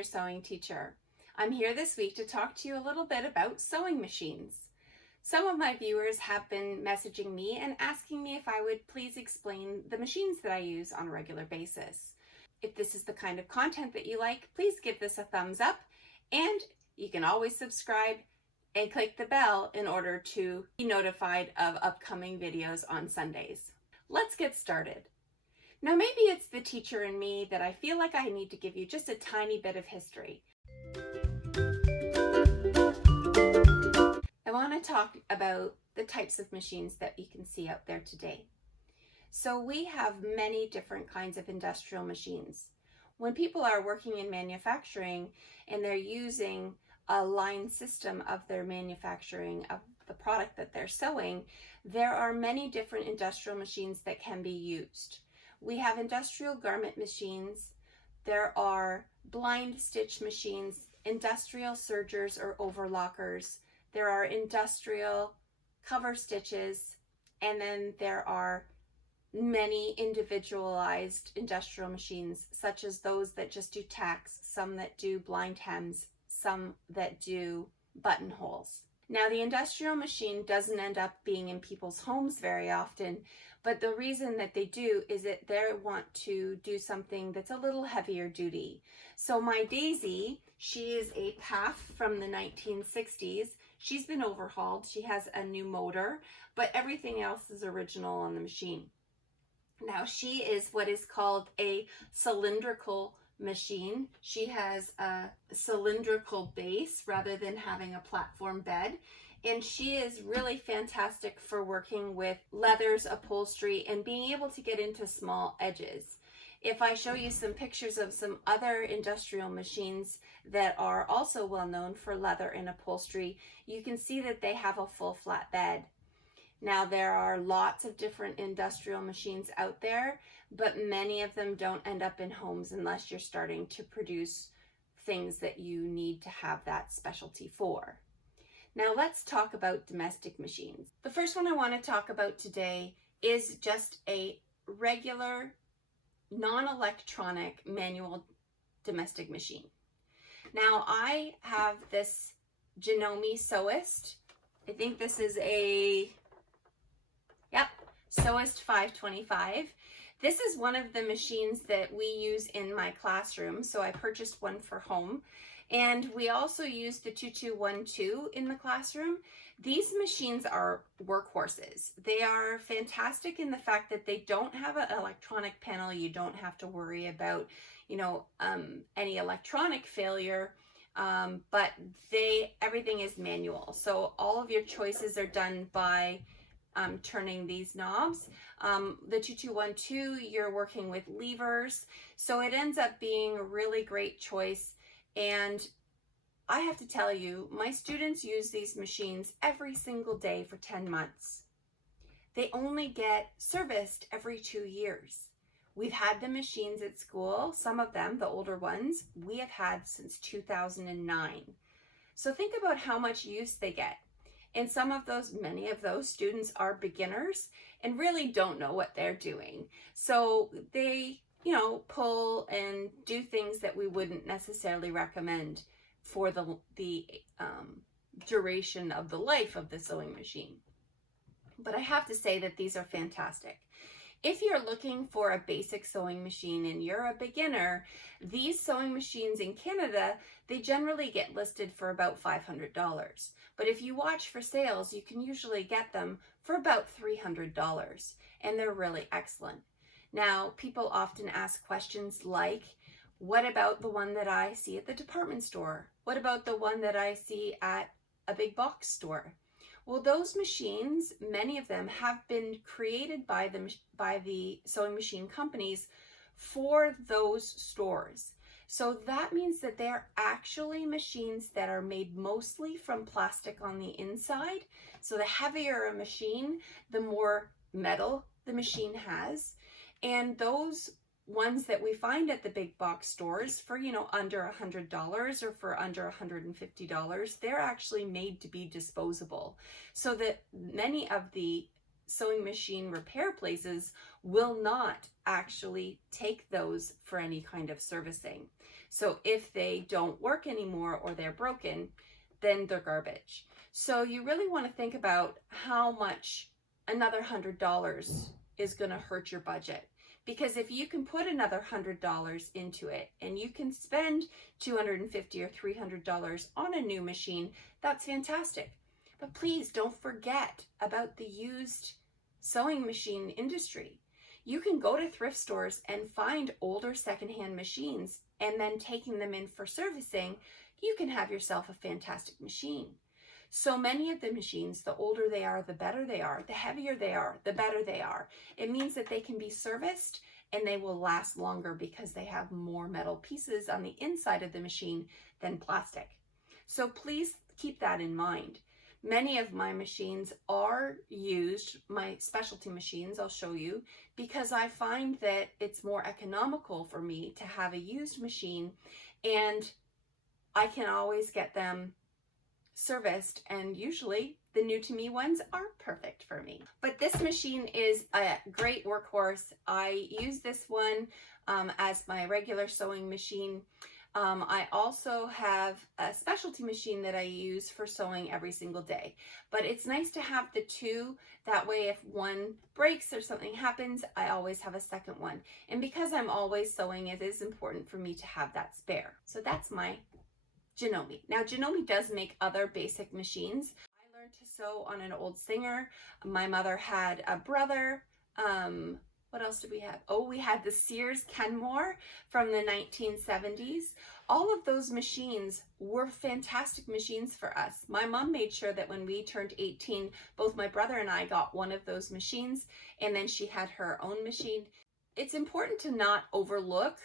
your sewing teacher. I'm here this week to talk to you a little bit about sewing machines. Some of my viewers have been messaging me and asking me if I would please explain the machines that I use on a regular basis. If this is the kind of content that you like, please give this a thumbs up, and you can always subscribe and click the bell in order to be notified of upcoming videos on Sundays. Let's get started. Now, maybe it's the teacher in me that I feel like I need to give you just a tiny bit of history. I want to talk about the types of machines that you can see out there today. So we have many different kinds of industrial machines. When people are working in manufacturing and they're using a line system of their manufacturing of the product that they're sewing, there are many different industrial machines that can be used. We have industrial garment machines, there are blind stitch machines, industrial sergers or overlockers, there are industrial cover stitches, and then there are many individualized industrial machines, such as those that just do tacks, some that do blind hems, some that do buttonholes. Now, the industrial machine doesn't end up being in people's homes very often, but the reason that they do is that they want to do something that's a little heavier duty. So my Daisy, she is a PAF from the 1960s. She's been overhauled. She has a new motor, but everything else is original on the machine. Now, she is what is called a cylindrical machine. She has a cylindrical base rather than having a platform bed, and she is really fantastic for working with leathers, upholstery, and being able to get into small edges. If I show you some pictures of some other industrial machines that are also well known for leather and upholstery, you can see that they have a full flat bed. Now, there are lots of different industrial machines out there, but many of them don't end up in homes unless you're starting to produce things that you need to have that specialty for. Now, let's talk about domestic machines. The first one I want to talk about today is just a regular, non-electronic manual domestic machine. Now, I have this Janome Sewist. I think this is a Sewist 525. This is one of the machines that we use in my classroom, so I purchased one for home. And we also use the 2212 in the classroom. These machines are workhorses. They are fantastic in the fact that they don't have an electronic panel. You don't have to worry about, any electronic failure. But everything is manual. So all of your choices are done by turning these knobs. The 2212, you're working with levers, so it ends up being a really great choice. And I have to tell you, my students use these machines every single day for 10 months. They only get serviced every 2 years. We've had the machines at school, some of them, the older ones, we have had since 2009. So think about how much use they get. And many of those students are beginners and really don't know what they're doing. So they, pull and do things that we wouldn't necessarily recommend for the duration of the life of the sewing machine. But I have to say that these are fantastic. If you're looking for a basic sewing machine and you're a beginner, these sewing machines in Canada, they generally get listed for about $500. But if you watch for sales, you can usually get them for about $300, and they're really excellent. Now, people often ask questions like, what about the one that I see at the department store? What about the one that I see at a big box store? Well, those machines, many of them have been created by the sewing machine companies for those stores. So that means that they're actually machines that are made mostly from plastic on the inside. So the heavier a machine, the more metal the machine has. And those ones that we find at the big box stores for, under $100 or for under $150, they're actually made to be disposable. So that many of the sewing machine repair places will not actually take those for any kind of servicing. So if they don't work anymore or they're broken, then they're garbage. So you really want to think about how much another $100 is going to hurt your budget. Because if you can put another $100 into it and you can spend $250 or $300 on a new machine, that's fantastic. But please don't forget about the used sewing machine industry. You can go to thrift stores and find older secondhand machines, and then taking them in for servicing, you can have yourself a fantastic machine. So many of the machines, the older they are, the better they are, the heavier they are, the better they are. It means that they can be serviced and they will last longer because they have more metal pieces on the inside of the machine than plastic. So please keep that in mind. Many of my machines are used, my specialty machines, I'll show you, because I find that it's more economical for me to have a used machine, and I can always get them serviced, and usually the new to me ones are perfect for me. But this machine is a great workhorse. I use this one as my regular sewing machine. I also have a specialty machine that I use for sewing every single day, but it's nice to have the two. That way if one breaks or something happens, I always have a second one. And because I'm always sewing, it is important for me to have that spare. So that's my Janome. Now Janome does make other basic machines. I learned to sew on an old Singer. My mother had a brother. What else did we have? Oh, we had the Sears Kenmore from the 1970s. All of those machines were fantastic machines for us. My mom made sure that when we turned 18, both my brother and I got one of those machines, and then she had her own machine. It's important to not overlook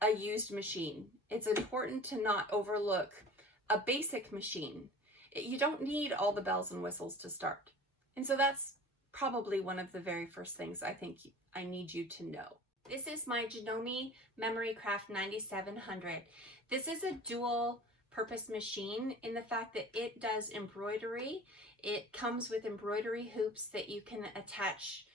a used machine. It's important to not overlook a basic machine. You don't need all the bells and whistles to start. And so that's probably one of the very first things I think I need you to know. This is my Janome Memory Craft 9700. This is a dual purpose machine in the fact that it does embroidery. It comes with embroidery hoops that you can attach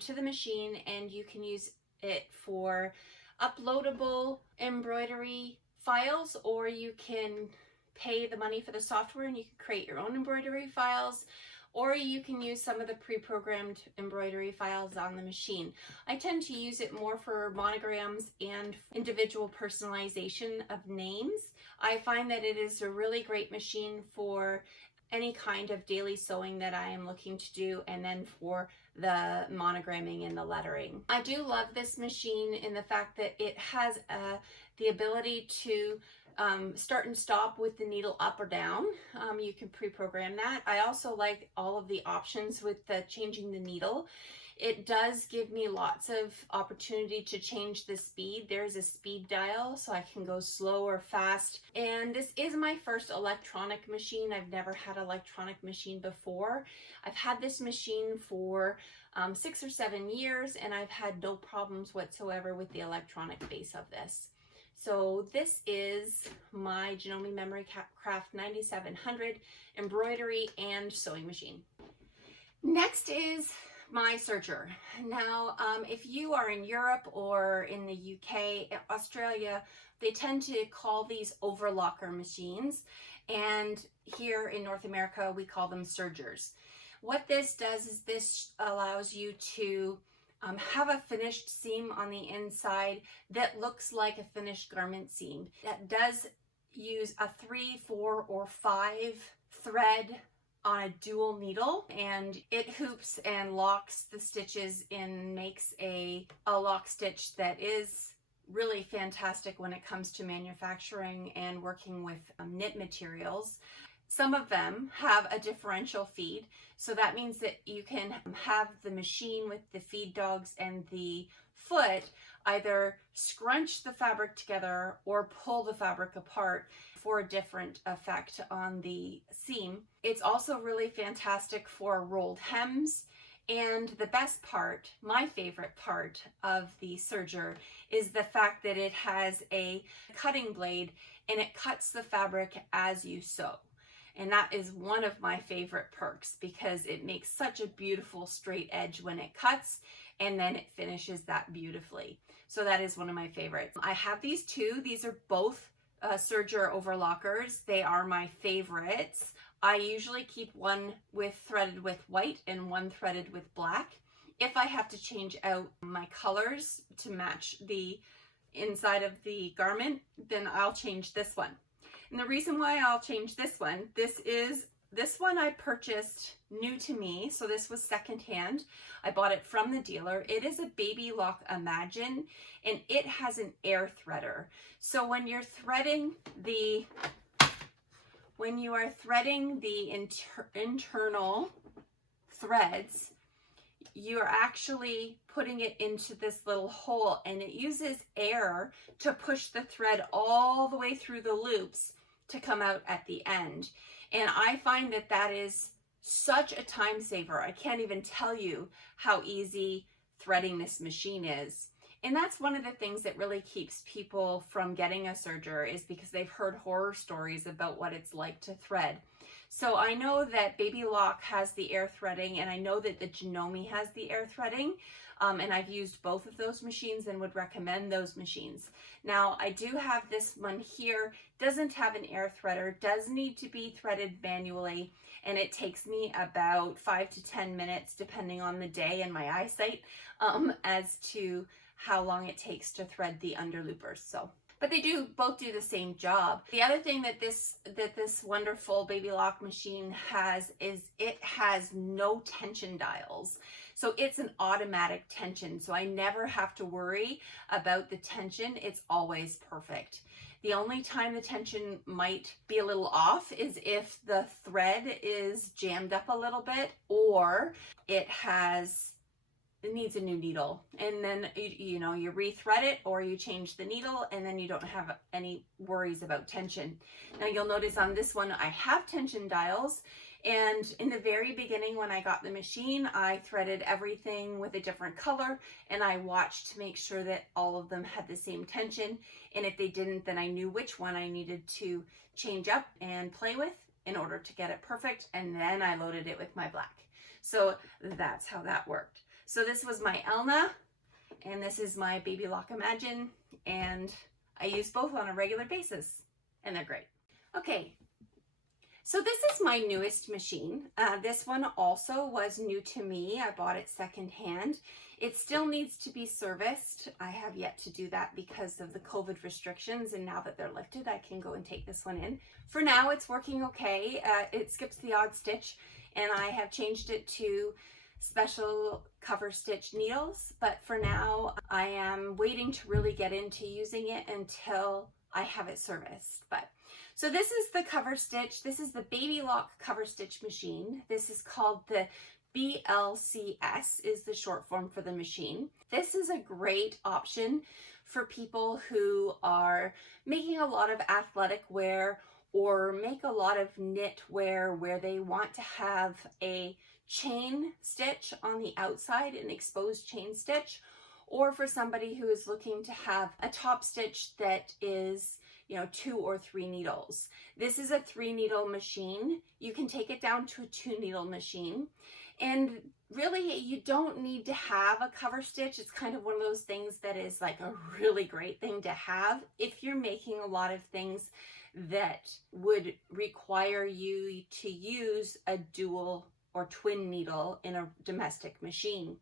to the machine, and you can use it for uploadable embroidery files, or you can pay the money for the software and you can create your own embroidery files, or you can use some of the pre-programmed embroidery files on the machine. I tend to use it more for monograms and individual personalization of names. I find that it is a really great machine for any kind of daily sewing that I am looking to do, and then for the monogramming and the lettering. I do love this machine in the fact that it has the ability to start and stop with the needle up or down. You can pre-program that. I also like all of the options with the changing the needle. It does give me lots of opportunity to change the speed. There's a speed dial, so I can go slow or fast. And this is my first electronic machine. I've never had an electronic machine before. I've had this machine for 6 or 7 years, and I've had no problems whatsoever with the electronic base of this. So this is my Janome Memory Craft 9700 embroidery and sewing machine. Next is my serger. Now, if you are in Europe or in the UK, Australia, they tend to call these overlocker machines. And here in North America, we call them sergers. What this does is this allows you to have a finished seam on the inside that looks like a finished garment seam. That does use a 3, 4, or 5 thread on a dual needle, and it hoops and locks the stitches and makes a lock stitch that is really fantastic when it comes to manufacturing and working with knit materials. Some of them have a differential feed, so that means that you can have the machine with the feed dogs and the foot either scrunch the fabric together or pull the fabric apart for a different effect on the seam. It's also really fantastic for rolled hems. And the best part, my favorite part of the serger, is the fact that it has a cutting blade and it cuts the fabric as you sew. And that is one of my favorite perks because it makes such a beautiful straight edge when it cuts, and then it finishes that beautifully. So that is one of my favorites. I have these two. These are both serger overlockers. They are my favorites. I usually keep one threaded with white and one threaded with black. If I have to change out my colors to match the inside of the garment, then I'll change this one. And the reason why I'll change this one I purchased new to me, so this was secondhand. I bought it from the dealer. It is a Baby Lock Imagine, and it has an air threader. So when you're threading the internal threads, you're actually putting it into this little hole, and it uses air to push the thread all the way through the loops to come out at the end. And I find that that is such a time saver. I can't even tell you how easy threading this machine is. And that's one of the things that really keeps people from getting a serger, is because they've heard horror stories about what it's like to thread. So I know that Baby Lock has the air threading, and I know that the Janome has the air threading. And I've used both of those machines and would recommend those machines. Now, I do have this one here, doesn't have an air threader, does need to be threaded manually, and it takes me about 5 to 10 minutes, depending on the day and my eyesight, as to how long it takes to thread the underloopers. So, but they both do the same job. The other thing that this wonderful Baby Lock machine has is it has no tension dials. So it's an automatic tension. So I never have to worry about the tension. It's always perfect. The only time the tension might be a little off is if the thread is jammed up a little bit, or it needs a new needle, and then you rethread it, or you change the needle, and then you don't have any worries about tension. Now you'll notice on this one I have tension dials, and in the very beginning when I got the machine, I threaded everything with a different color, and I watched to make sure that all of them had the same tension, and if they didn't, then I knew which one I needed to change up and play with in order to get it perfect, and then I loaded it with my black. So that's how that worked. So this was my Elna, and this is my Baby Lock Imagine, and I use both on a regular basis, and they're great. Okay, so this is my newest machine. This one also was new to me. I bought it secondhand. It still needs to be serviced. I have yet to do that because of the COVID restrictions, and now that they're lifted, I can go and take this one in. For now, it's working okay. It skips the odd stitch, and I have changed it to special cover stitch needles, but for now I am waiting to really get into using it until I have it serviced. So this is the cover stitch. This is the Baby Lock cover stitch machine. This is called the BLCS, is the short form for the machine. This is a great option for people who are making a lot of athletic wear or make a lot of knit wear where they want to have a chain stitch on the outside, an exposed chain stitch, or for somebody who is looking to have a top stitch that is 2 or 3 needles. This is a 3 needle machine. You can take it down to a 2 needle machine, and really you don't need to have a cover stitch. It's kind of one of those things that is like a really great thing to have if you're making a lot of things that would require you to use a dual or twin needle in a domestic machine.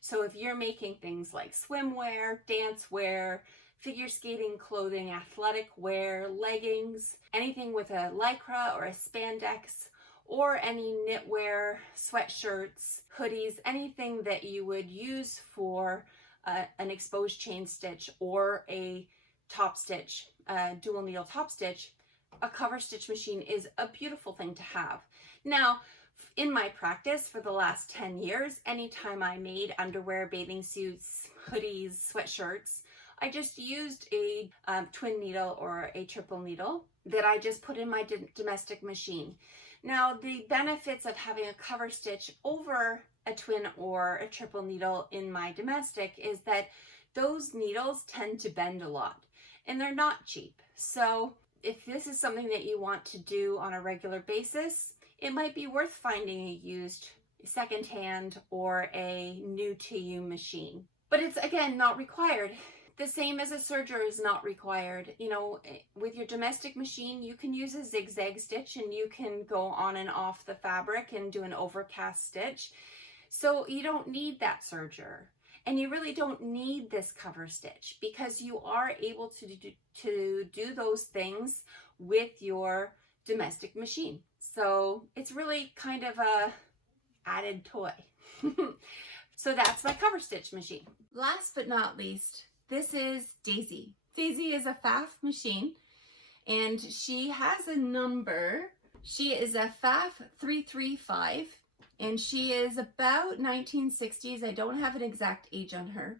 So if you're making things like swimwear, dance wear, figure skating clothing, athletic wear, leggings, anything with a lycra or a spandex, or any knitwear, sweatshirts, hoodies, anything that you would use for an exposed chain stitch or a top stitch, dual needle top stitch, a cover stitch machine is a beautiful thing to have. Now, in my practice for the last 10 years, anytime I made underwear, bathing suits, hoodies, sweatshirts, I just used a twin needle or a triple needle that I just put in my domestic machine. Now, the benefits of having a cover stitch over a twin or a triple needle in my domestic is that those needles tend to bend a lot, and they're not cheap. So if this is something that you want to do on a regular basis, it might be worth finding a used secondhand or a new to you machine. But it's, again, not required. The same as a serger is not required. You know, with your domestic machine, you can use a zigzag stitch and you can go on and off the fabric and do an overcast stitch. So you don't need that serger. And you really don't need this cover stitch because you are able to do those things with your domestic machine. So it's really kind of a added toy. So that's my cover stitch machine. Last but not least, this is Daisy. Daisy is a FAF machine and she has a number. She is a FAF 335. And she is about 1960s. I don't have an exact age on her.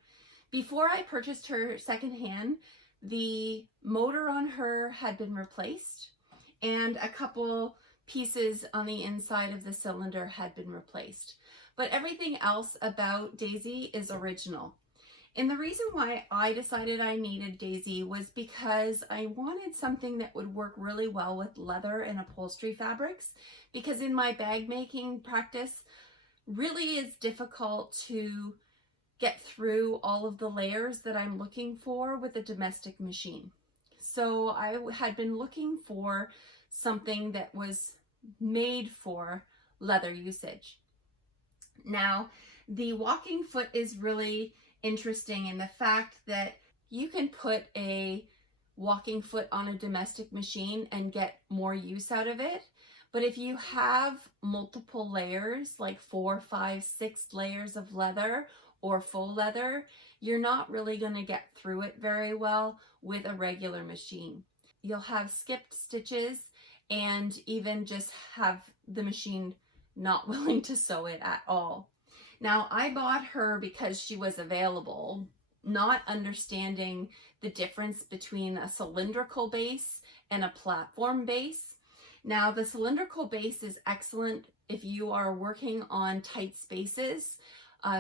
Before I purchased her secondhand, the motor on her had been replaced and a couple pieces on the inside of the cylinder had been replaced. But everything else about Daisy is original. And the reason why I decided I needed Daisy was because I wanted something that would work really well with leather and upholstery fabrics, because in my bag making practice, really is difficult to get through all of the layers that I'm looking for with a domestic machine. So I had been looking for something that was made for leather usage. Now, the walking foot is really interesting in the fact that you can put a walking foot on a domestic machine and get more use out of it. But if you have multiple layers, like 4, 5, 6 layers of leather or faux leather, you're not really going to get through it very well with a regular machine. You'll have skipped stitches and even just have the machine not willing to sew it at all. Now, I bought her because she was available, not understanding the difference between a cylindrical base and a platform base. Now, the cylindrical base is excellent if you are working on tight spaces,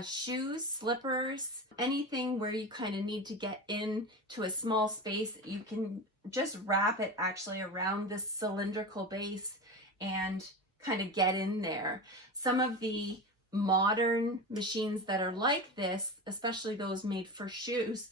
shoes, slippers, anything where you kind of need to get into a small space. You can just wrap it actually around this cylindrical base and kind of get in there. Some of the modern machines that are like this, especially those made for shoes,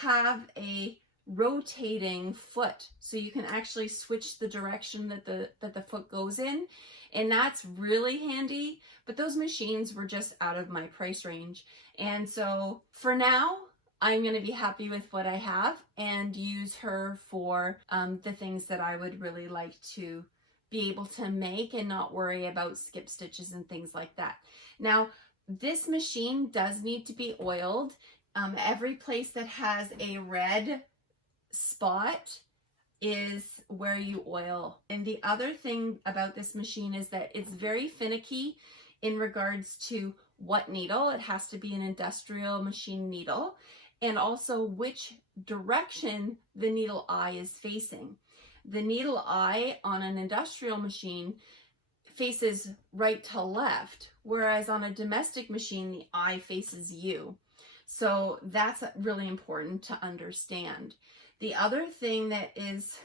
have a rotating foot, so you can actually switch the direction that the foot goes in, and that's really handy. But those machines were just out of my price range, and so for now I'm going to be happy with what I have and use her for the things that I would really like to be able to make and not worry about skip stitches and things like that. Now, this machine does need to be oiled. Every place that has a red spot is where you oil. And the other thing about this machine is that it's very finicky in regards to what needle. It has to be an industrial machine needle, and also which direction the needle eye is facing. The needle eye on an industrial machine faces right to left, whereas on a domestic machine, the eye faces you. So that's really important to understand. The other thing that is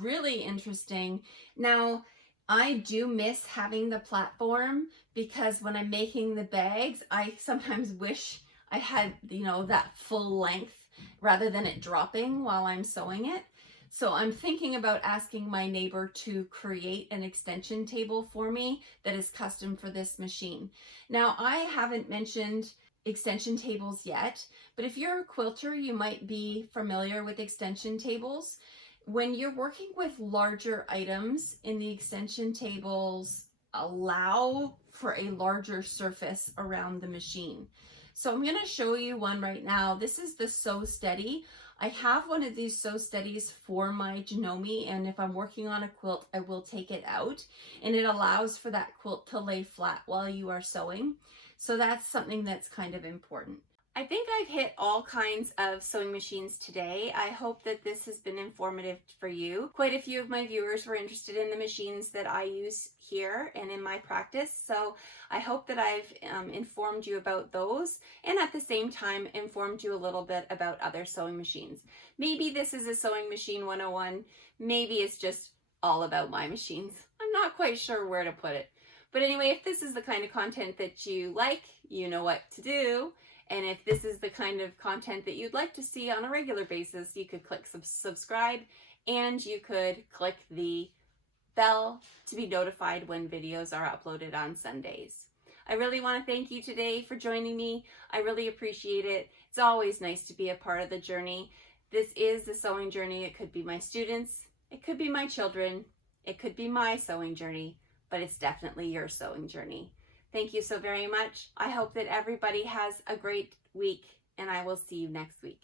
really interesting, now I do miss having the platform, because when I'm making the bags, I sometimes wish I had, you know, that full length rather than it dropping while I'm sewing it. So I'm thinking about asking my neighbor to create an extension table for me that is custom for this machine. Now, I haven't mentioned extension tables yet, but if you're a quilter, you might be familiar with extension tables. When you're working with larger items in the extension tables, allow for a larger surface around the machine. So I'm going to show you one right now. This is the Sew Steady. I have one of these Sew Steadies for my Janome, and if I'm working on a quilt, I will take it out, and it allows for that quilt to lay flat while you are sewing. So that's something that's kind of important. I think I've hit all kinds of sewing machines today. I hope that this has been informative for you. Quite a few of my viewers were interested in the machines that I use here and in my practice, so I hope that I've informed you about those, and at the same time informed you a little bit about other sewing machines. Maybe this is a sewing machine 101, maybe it's just all about my machines. I'm not quite sure where to put it. But anyway, if this is the kind of content that you like, you know what to do. And if this is the kind of content that you'd like to see on a regular basis, you could click subscribe, and you could click the bell to be notified when videos are uploaded on Sundays. I really want to thank you today for joining me. I really appreciate it. It's always nice to be a part of the journey. This is the sewing journey. It could be my students, it could be my children, it could be my sewing journey, but it's definitely your sewing journey. Thank you so very much. I hope that everybody has a great week, and I will see you next week.